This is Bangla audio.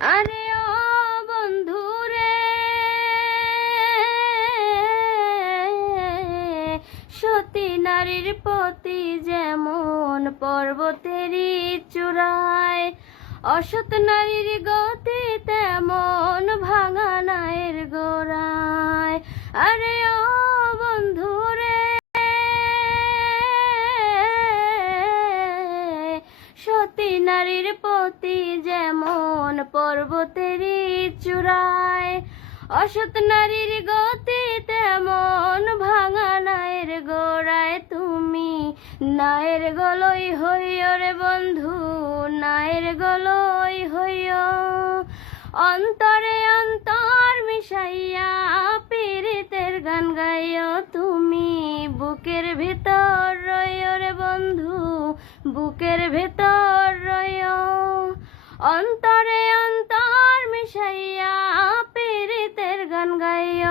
আরে ও বন্ধু রে, সতী নারীর পতি যেমন পর্বতেরই চূড়ায়, অসৎ নারীর গতি তেমন ভাঙা নায়ের গোড়ায়। আরে ও বন্ধু রে, সতী নারীর পতি যেমন পর্বতেরই চূড়ায়, অসৎ নারীর গতি তেমন ভাঙা নায়ের গোড়ায়। তুমি নায়ের গলই হইও রে বন্ধু, নায়ের গলই হইও, অন্তরে অন্তর মিশাইয়া পীড়িতের গান গাইও। তুমি বুকের ভিতর রইও রে বন্ধু, বুকের ভিতর রইও, অন্তরে অন্তর মিশাইয়া পীড়িতের গান গাইও।